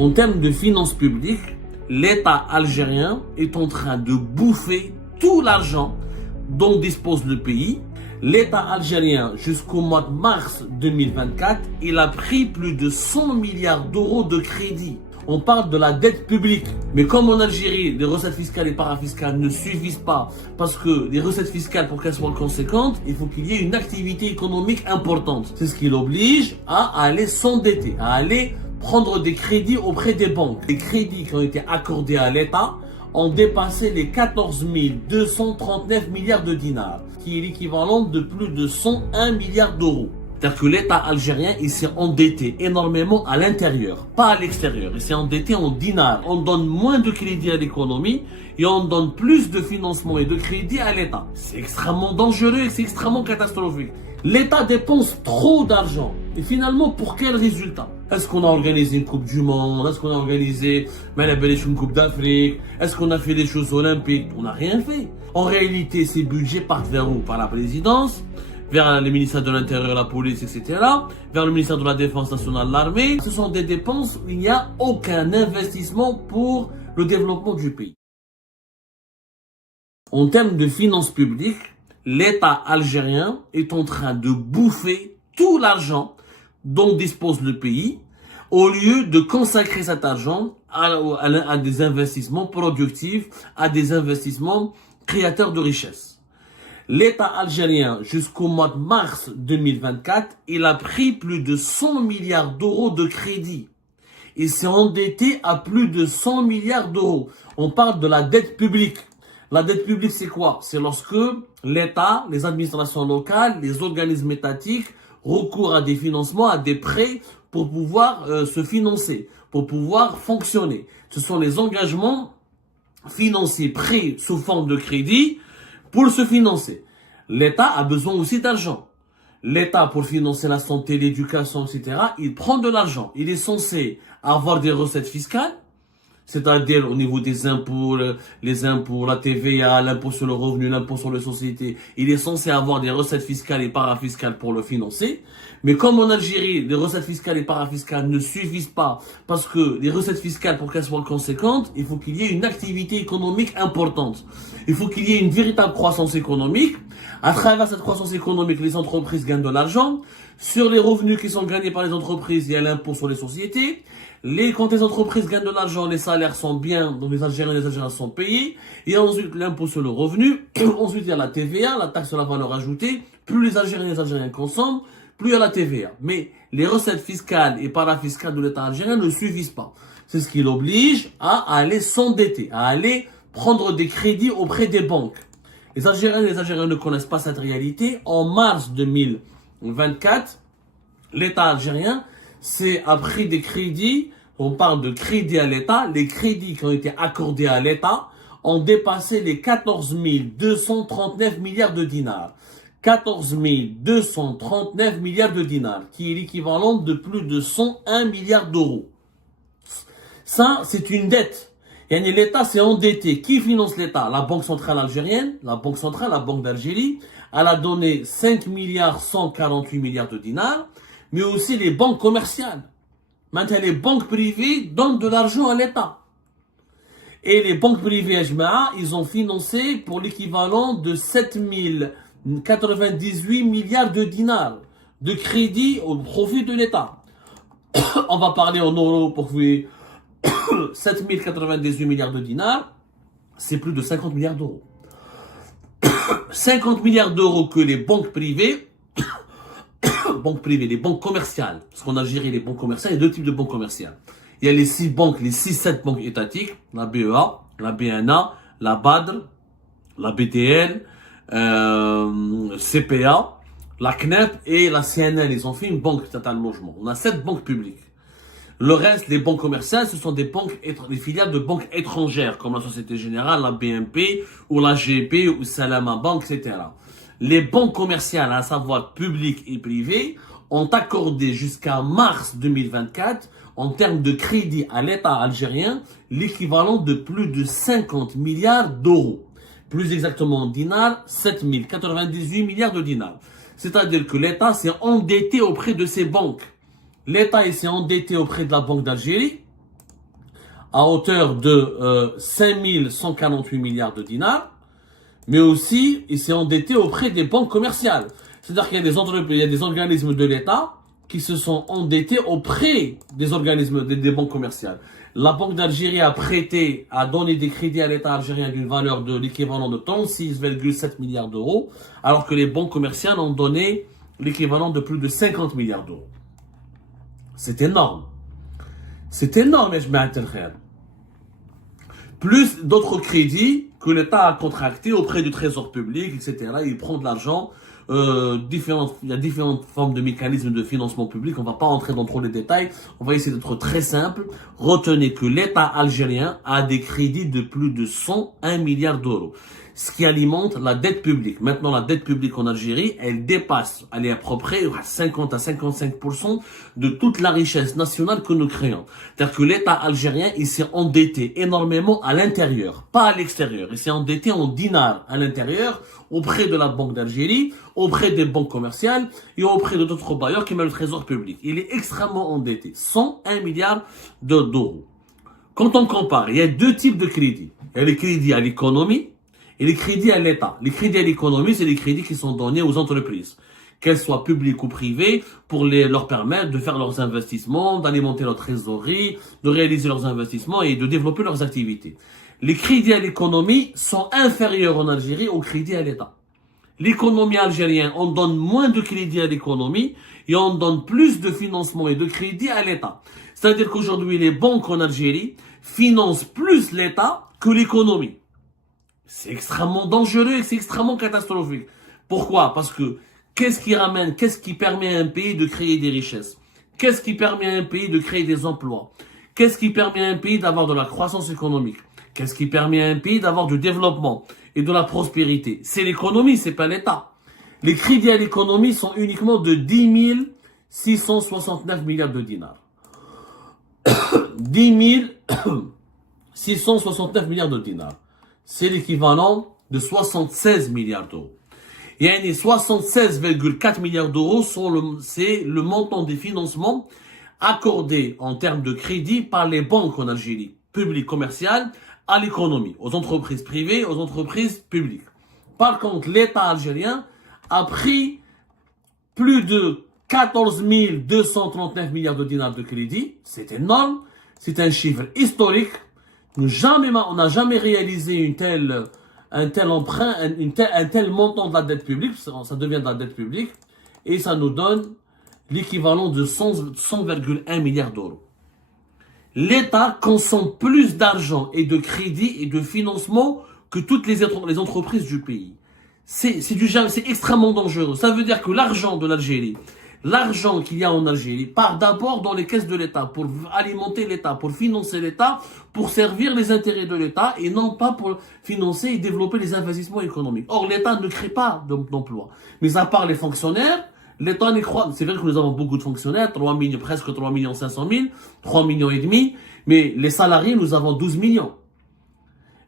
En termes de finances publiques, l'État algérien est en train de bouffer tout l'argent dont dispose le pays. L'État algérien, jusqu'au mois de mars 2024, il a pris plus de 100 milliards d'euros de crédit. On parle de la dette publique. Mais comme en Algérie, les recettes fiscales et parafiscales ne suffisent pas, parce que les recettes fiscales, pour qu'elles soient conséquentes, il faut qu'il y ait une activité économique importante. C'est ce qui l'oblige à aller s'endetter, à aller prendre des crédits auprès des banques. Les crédits qui ont été accordés à l'État ont dépassé les 14 239 milliards de dinars, qui est l'équivalent de plus de 101 milliards d'euros. C'est-à-dire que l'État algérien, il s'est endetté énormément à l'intérieur, pas à l'extérieur. Il s'est endetté en dinars. On donne moins de crédit à l'économie et on donne plus de financement et de crédit à l'État. C'est extrêmement dangereux et c'est extrêmement catastrophique. L'État dépense trop d'argent. Et finalement, pour quel résultat? Est-ce qu'on a organisé une Coupe du Monde? Est-ce qu'on a organisé une Coupe d'Afrique? Est-ce qu'on a fait les Jeux Olympiques? On n'a rien fait. En réalité, ces budgets partent vers où? Par la présidence, vers les ministères de l'Intérieur, la police, etc., vers le ministère de la Défense nationale, l'armée. Ce sont des dépenses où il n'y a aucun investissement pour le développement du pays. En termes de finances publiques, l'État algérien est en train de bouffer tout l'argent dont dispose le pays, au lieu de consacrer cet argent à des investissements productifs, à des investissements créateurs de richesse. L'État algérien, jusqu'au mois de mars 2024, il a pris plus de 100 milliards d'euros de crédit. Il s'est endetté à plus de 100 milliards d'euros. On parle de la dette publique. La dette publique, c'est quoi? C'est lorsque l'État, les administrations locales, les organismes étatiques recourent à des financements, à des prêts pour pouvoir se financer, pour pouvoir fonctionner. Ce sont les engagements financiers pris sous forme de crédit pour se financer. L'État a besoin aussi d'argent. L'État, pour financer la santé, l'éducation, etc., il prend de l'argent. Il est censé avoir des recettes fiscales, c'est-à-dire au niveau des impôts, les impôts, la TVA, l'impôt sur le revenu, l'impôt sur les sociétés. Il est censé avoir des recettes fiscales et parafiscales pour le financer. Mais comme en Algérie, les recettes fiscales et parafiscales ne suffisent pas, parce que les recettes fiscales, pour qu'elles soient conséquentes, il faut qu'il y ait une activité économique importante. Il faut qu'il y ait une véritable croissance économique. À travers cette croissance économique, les entreprises gagnent de l'argent. Sur les revenus qui sont gagnés par les entreprises, il y a l'impôt sur les sociétés. Quand les entreprises gagnent de l'argent, les salaires sont bien, donc les Algériens sont payés. Et ensuite, l'impôt sur le revenu. Ensuite, il y a la TVA, la taxe sur la valeur ajoutée. Plus les Algériens consomment, plus il y a la TVA. Mais les recettes fiscales et parafiscales de l'État algérien ne suffisent pas. C'est ce qui l'oblige à aller s'endetter, à aller prendre des crédits auprès des banques. Les Algériens ne connaissent pas cette réalité. En mars 2024, l'État algérien a pris des crédits. On parle de crédits à l'État. Les crédits qui ont été accordés à l'État ont dépassé les 14 239 milliards de dinars. 14 239 milliards de dinars, qui est l'équivalent de plus de 101 milliards d'euros. Ça, c'est une dette. L'État s'est endetté. Qui finance l'État? La Banque centrale algérienne, la Banque d'Algérie. Elle a donné 5 148 milliards de dinars, mais aussi les banques commerciales. Maintenant, les banques privées donnent de l'argent à l'État. Et les banques privées, ils ont financé pour l'équivalent de 7 098 milliards de dinars de crédit au profit de l'État. On va parler en euros pour que 7 098 milliards de dinars, c'est plus de 50 milliards d'euros. 50 milliards d'euros que les banques privées, les banques commerciales, parce qu'en Algérie, les banques commerciales, il y a deux types de banques commerciales. Il y a les 7 banques étatiques, la BEA, la BNA, la BADR, la BTL, CPA, la CNEP et la CNL. Ils ont fait une banque statale logement. On a 7 banques publiques. Le reste, les banques commerciales, ce sont des filiales de banques étrangères, comme la Société Générale, la BNP, ou la GP, ou Salama Bank, etc. Les banques commerciales, à savoir publiques et privées, ont accordé jusqu'à mars 2024, en termes de crédit à l'État algérien, l'équivalent de plus de 50 milliards d'euros. Plus exactement en dinars, 7 098 milliards de dinars. C'est-à-dire que l'État s'est endetté auprès de ces banques. L'État s'est endetté auprès de la Banque d'Algérie, à hauteur de 5148 milliards de dinars, mais aussi il s'est endetté auprès des banques commerciales. C'est-à-dire qu'il y a des entreprises, il y a des organismes de l'État qui se sont endettés auprès des organismes des banques commerciales. La Banque d'Algérie a donné des crédits à l'État algérien d'une valeur de l'équivalent de 36,7 milliards d'euros, alors que les banques commerciales ont donné l'équivalent de plus de 50 milliards d'euros. C'est énorme. C'est énorme, je m'attends. Plus d'autres crédits que l'État a contractés auprès du Trésor public, etc. Il prend de l'argent. Il y a différentes formes de mécanismes de financement public. On ne va pas entrer dans trop les détails. On va essayer d'être très simple. Retenez que l'État algérien a des crédits de plus de 101 milliards d'euros, ce qui alimente la dette publique. Maintenant, la dette publique en Algérie, elle est à peu près 50 à 55% de toute la richesse nationale que nous créons. C'est-à-dire que l'État algérien, il s'est endetté énormément à l'intérieur, pas à l'extérieur. Il s'est endetté en dinars à l'intérieur, auprès de la Banque d'Algérie, auprès des banques commerciales et auprès de d'autres bailleurs qui mettent le Trésor public. Il est extrêmement endetté, 101 milliards d'euros. Quand on compare, il y a deux types de crédits. Il y a les crédits à l'économie et les crédits à l'État. Les crédits à l'économie, c'est les crédits qui sont donnés aux entreprises, qu'elles soient publiques ou privées, pour leur permettre de faire leurs investissements, d'alimenter leur trésorerie, de réaliser leurs investissements et de développer leurs activités. Les crédits à l'économie sont inférieurs en Algérie aux crédits à l'État. L'économie algérienne, on donne moins de crédits à l'économie et on donne plus de financement et de crédits à l'État. C'est-à-dire qu'aujourd'hui, les banques en Algérie financent plus l'État que l'économie. C'est extrêmement dangereux et c'est extrêmement catastrophique. Pourquoi? Parce que qu'est-ce qui permet à un pays de créer des richesses? Qu'est-ce qui permet à un pays de créer des emplois? Qu'est-ce qui permet à un pays d'avoir de la croissance économique? Qu'est-ce qui permet à un pays d'avoir du développement et de la prospérité? C'est l'économie, c'est pas l'État. Les crédits à l'économie sont uniquement de 10 669 milliards de dinars. 10 669 milliards de dinars. C'est l'équivalent de 76 milliards d'euros. Il y a 76,4 milliards d'euros, c'est le montant des financements accordés en termes de crédit par les banques en Algérie, publiques, commerciales, à l'économie, aux entreprises privées, aux entreprises publiques. Par contre, l'État algérien a pris plus de 14 239 milliards de dinars de crédit. C'est énorme. C'est un chiffre historique. On n'a jamais réalisé un tel emprunt, un tel montant de la dette publique. Ça devient de la dette publique. Et ça nous donne l'équivalent de 100,1 milliards d'euros. L'État consomme plus d'argent et de crédit et de financement que toutes les entreprises du pays. C'est extrêmement dangereux. Ça veut dire que l'argent de l'Algérie, l'argent qu'il y a en Algérie, part d'abord dans les caisses de l'État pour alimenter l'État, pour financer l'État, pour servir les intérêts de l'État et non pas pour financer et développer les investissements économiques. Or, l'État ne crée pas d'emplois. Mais à part les fonctionnaires, l'État n'y croit. C'est vrai que nous avons beaucoup de fonctionnaires, presque 3 500 000, 3 millions et demi, mais les salariés, nous avons 12 millions.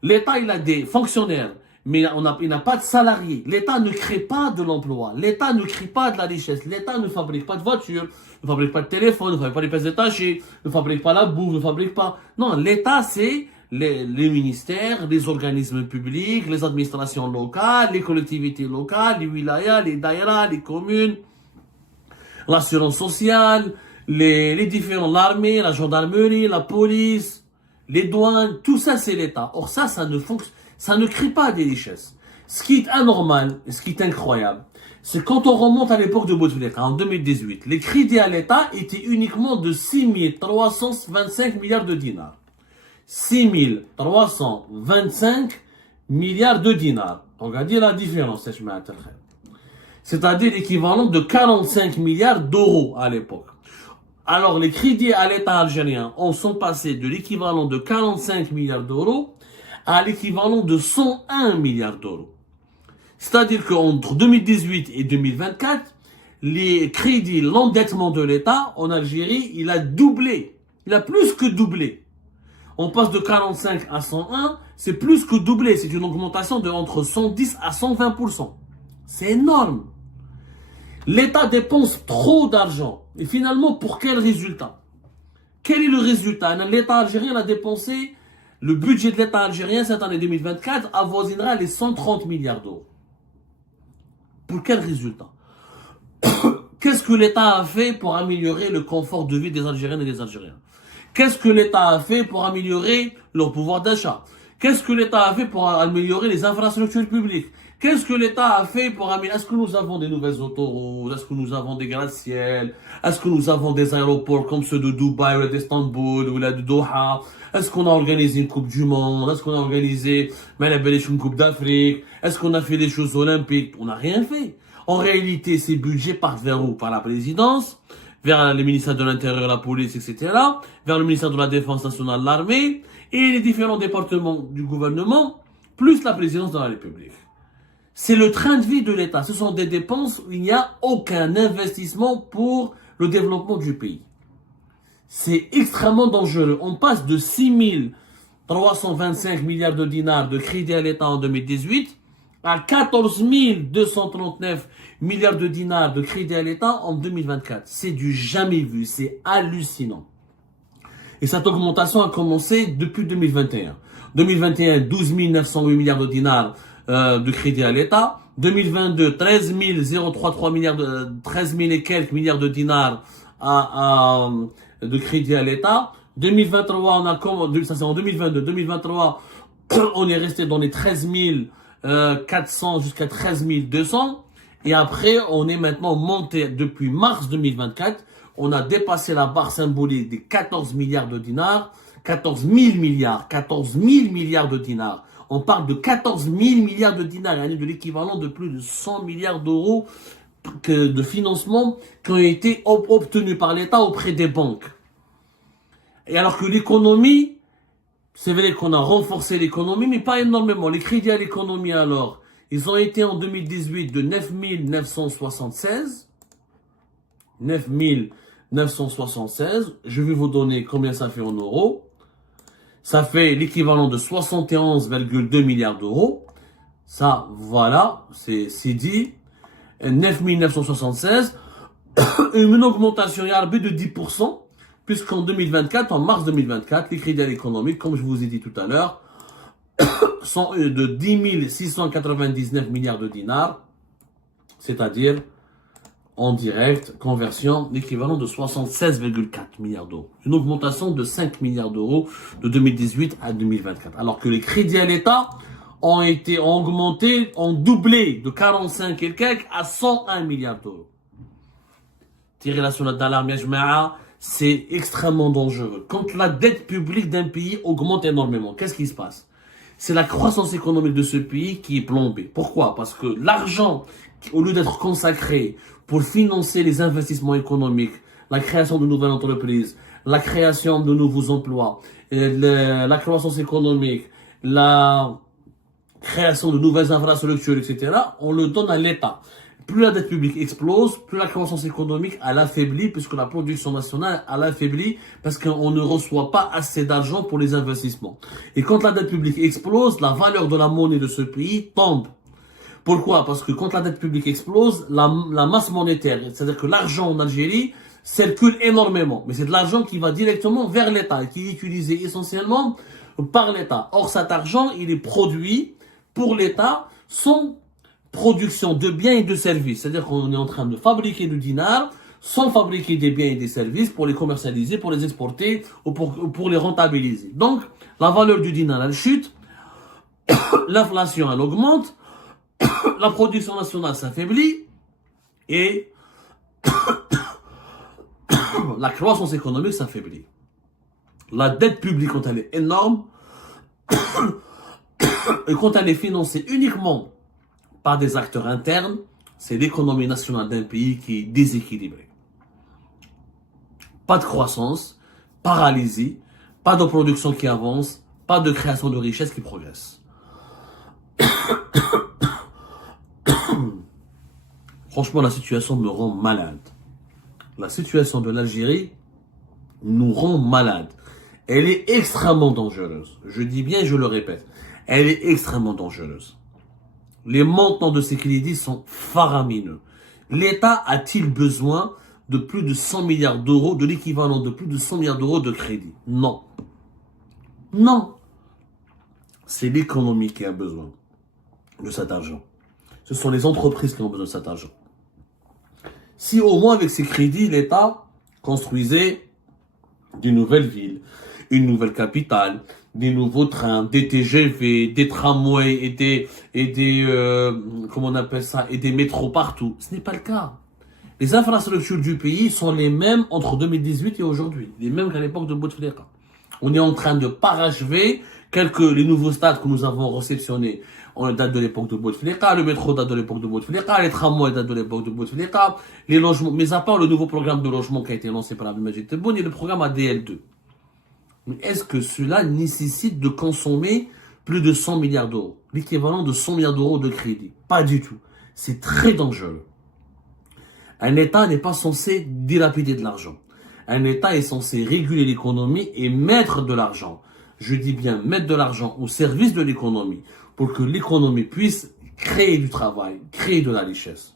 L'État, il a des fonctionnaires, mais il n'a pas de salariés. L'État ne crée pas de l'emploi. L'État ne crée pas de la richesse. L'État ne fabrique pas de voitures, ne fabrique pas de téléphone, ne fabrique pas les pièces détachées, ne fabrique pas la bouffe, ne fabrique pas... Non, l'État, c'est les ministères, les organismes publics, les administrations locales, les collectivités locales, les wilayas, les daïras, les communes, l'assurance sociale, les différents, l'armée, la gendarmerie, la police, les douanes, tout ça c'est l'État. Or ça ne crée pas des richesses. Ce qui est anormal, et ce qui est incroyable, c'est quand on remonte à l'époque de Bouteflika, en 2018, les crédits à l'État étaient uniquement de 6 325 milliards de dinars. 6 325 milliards de dinars. Regardez la différence, c'est-à-dire l'équivalent de 45 milliards d'euros à l'époque. Alors, les crédits à l'État algérien sont passés de l'équivalent de 45 milliards d'euros à l'équivalent de 101 milliards d'euros. C'est-à-dire qu'entre 2018 et 2024, les crédits, l'endettement de l'État en Algérie, il a doublé. Il a plus que doublé. On passe de 45 à 101, c'est plus que doublé. C'est une augmentation de entre 110 à 120%. C'est énorme. L'État dépense trop d'argent. Et finalement, pour quel résultat? Quel est le résultat? L'État algérien a dépensé, le budget de l'État algérien cette année 2024 avoisinera les 130 milliards d'euros. Pour quel résultat? Qu'est-ce que l'État a fait pour améliorer le confort de vie des Algériennes et des Algériens? Qu'est-ce que l'État a fait pour améliorer leur pouvoir d'achat? Qu'est-ce que l'État a fait pour améliorer les infrastructures publiques? Qu'est-ce que l'État a fait pour améliorer? Est-ce que nous avons des nouvelles autoroutes? Est-ce que nous avons des gratte-ciel? Est-ce que nous avons des aéroports comme ceux de Dubaï ou d'Istanbul ou de Doha? Est-ce qu'on a organisé une Coupe du Monde? Est-ce qu'on a organisé une Coupe d'Afrique? Est-ce qu'on a fait les Jeux Olympiques? On n'a rien fait. En réalité, ces budgets partent vers où? Par la présidence, vers le ministère de l'Intérieur, la police, etc., vers le ministère de la Défense nationale, l'armée, et les différents départements du gouvernement, plus la présidence de la République. C'est le train de vie de l'État. Ce sont des dépenses où il n'y a aucun investissement pour le développement du pays. C'est extrêmement dangereux. On passe de 6 325 milliards de dinars de crédit à l'État en 2018 à 14 239 milliards de dinars de crédit à l'État en 2024. C'est du jamais vu. C'est hallucinant. Et cette augmentation a commencé depuis 2021. 2021, 12 908 milliards de dinars de crédit à l'État. 2022, 13 033 milliards 13 000 et quelques milliards de dinars de crédit à l'État. 2023, ça c'est en 2022. 2023, on est resté dans les 13 400 jusqu'à 13 200. Et après, on est maintenant monté depuis mars 2024. On a dépassé la barre symbolique des 14 milliards de dinars. 14 000 milliards. 14 000 milliards de dinars. On parle de 14 000 milliards de dinars, de l'équivalent de plus de 100 milliards d'euros de financement qui ont été obtenus par l'État auprès des banques. Et alors que l'économie, c'est vrai qu'on a renforcé l'économie, mais pas énormément. Les crédits à l'économie, alors, ils ont été en 2018 de 9 976. 9 976. Je vais vous donner combien ça fait en euros. Ça fait l'équivalent de 71,2 milliards d'euros. Ça, voilà, c'est dit. 9 976. Une augmentation de 10%, puisqu'en 2024, en mars 2024, les crédits à l'économie, comme je vous ai dit tout à l'heure, sont de 10 699 milliards de dinars, c'est-à-dire en direct, conversion, l'équivalent de 76,4 milliards d'euros. Une augmentation de 5 milliards d'euros de 2018 à 2024. Alors que les crédits à l'État ont augmentés, ont doublé de 45 et quelques à 101 milliards d'euros. Tirer la sonnette d'alarme, c'est extrêmement dangereux. Quand la dette publique d'un pays augmente énormément, qu'est-ce qui se passe? C'est la croissance économique de ce pays qui est plombée. Pourquoi? Parce que l'argent, au lieu d'être consacré pour financer les investissements économiques, la création de nouvelles entreprises, la création de nouveaux emplois, la croissance économique, la création de nouvelles infrastructures, etc., on le donne à l'État. Plus la dette publique explose, plus la croissance économique elle affaiblit, puisque la production nationale elle affaiblit, parce qu'on ne reçoit pas assez d'argent pour les investissements. Et quand la dette publique explose, la valeur de la monnaie de ce pays tombe. Pourquoi? Parce que quand la dette publique explose, la masse monétaire, c'est-à-dire que l'argent en Algérie circule énormément. Mais c'est de l'argent qui va directement vers l'État, qui est utilisé essentiellement par l'État. Or, cet argent, il est produit pour l'État sans production de biens et de services. C'est-à-dire qu'on est en train de fabriquer du dinar sans fabriquer des biens et des services pour les commercialiser, pour les exporter ou pour les rentabiliser. Donc, la valeur du dinar, elle chute, l'inflation, elle augmente, la production nationale s'affaiblit et la croissance économique s'affaiblit. La dette publique, quand elle est énorme, et quand elle est financée uniquement par des acteurs internes, c'est l'économie nationale d'un pays qui est déséquilibrée. Pas de croissance, paralysie, pas de production qui avance, pas de création de richesse qui progresse. Franchement, la situation me rend malade. La situation de l'Algérie nous rend malade. Elle est extrêmement dangereuse. Je dis bien, je le répète. Elle est extrêmement dangereuse. Les montants de ces crédits sont faramineux. L'État a-t-il besoin de plus de 100 milliards d'euros, de l'équivalent de plus de 100 milliards d'euros de crédit. Non. Non. C'est l'économie qui a besoin de cet argent. Ce sont les entreprises qui ont besoin de cet argent. Si au moins avec ces crédits, l'État construisait des nouvelles villes, une nouvelle capitale, des nouveaux trains, des TGV, des tramways et des comment on appelle ça, et des métros partout. Ce n'est pas le cas. Les infrastructures du pays sont les mêmes entre 2018 et aujourd'hui, les mêmes qu'à l'époque de Bouteflika. On est en train de parachever les nouveaux stades que nous avons réceptionnés. On date de l'époque de Bouteflika, le métro date de l'époque de Bouteflika, les tramways datent de l'époque de Bouteflika, les logements, mais à part le nouveau programme de logement qui a été lancé par Abdelmajid Tebboune et le programme ADL2. Mais est-ce que cela nécessite de consommer plus de 100 milliards d'euros, l'équivalent de 100 milliards d'euros de crédit? Pas du tout. C'est très dangereux. Un État n'est pas censé dilapider de l'argent. Un État est censé réguler l'économie et mettre de l'argent. Je dis bien mettre de l'argent au service de l'économie pour que l'économie puisse créer du travail, créer de la richesse.